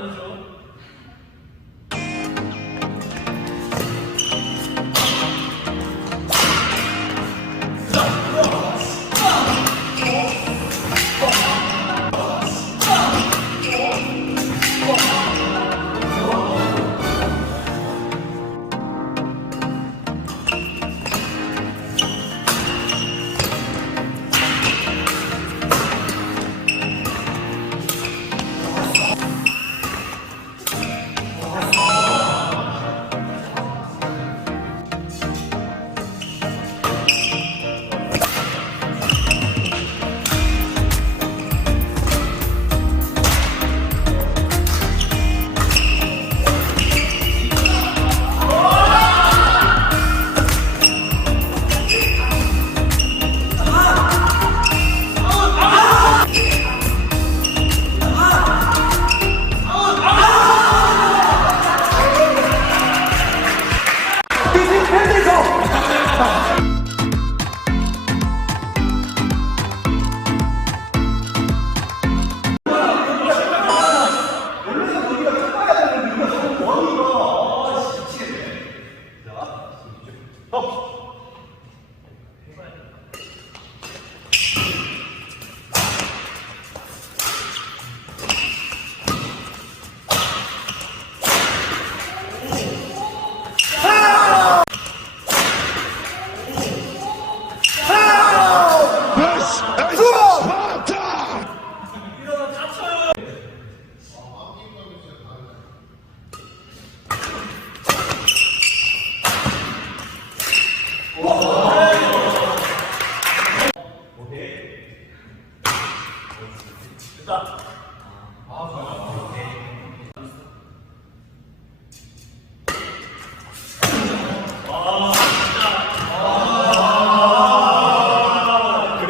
Angel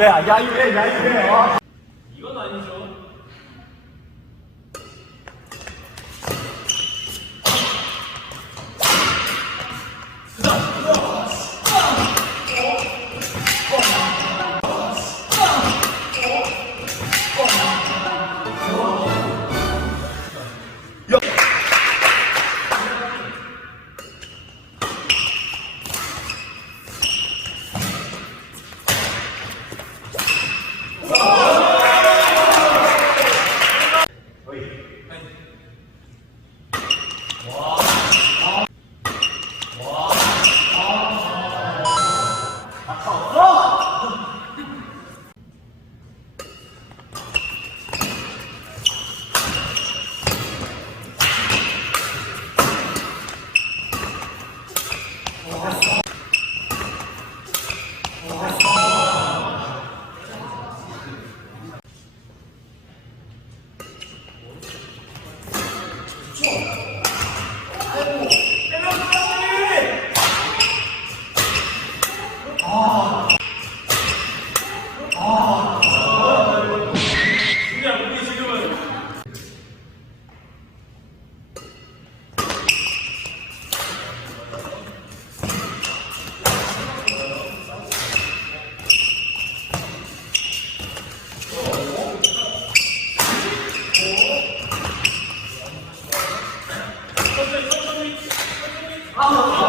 对啊押韵韵押韵啊 아,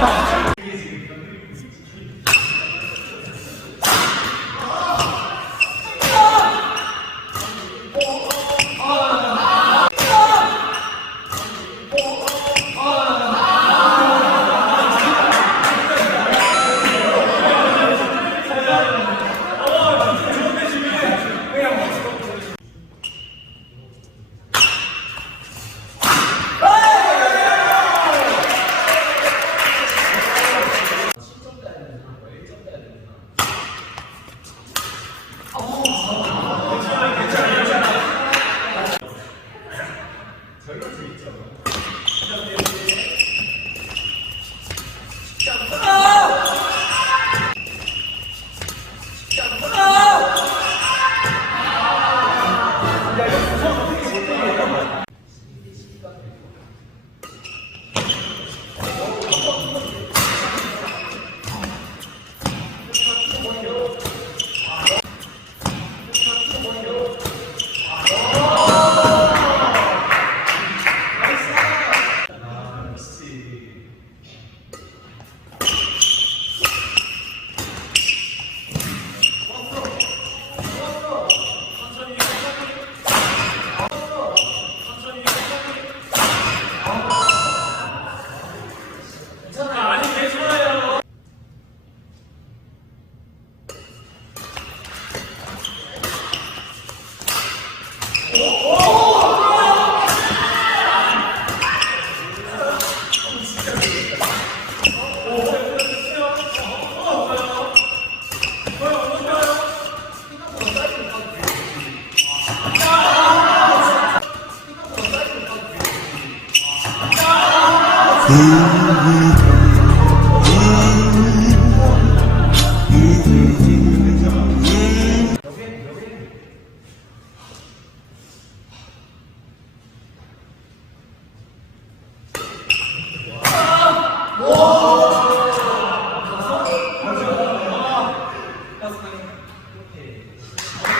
啊。잘 Ooh. เลยโอเค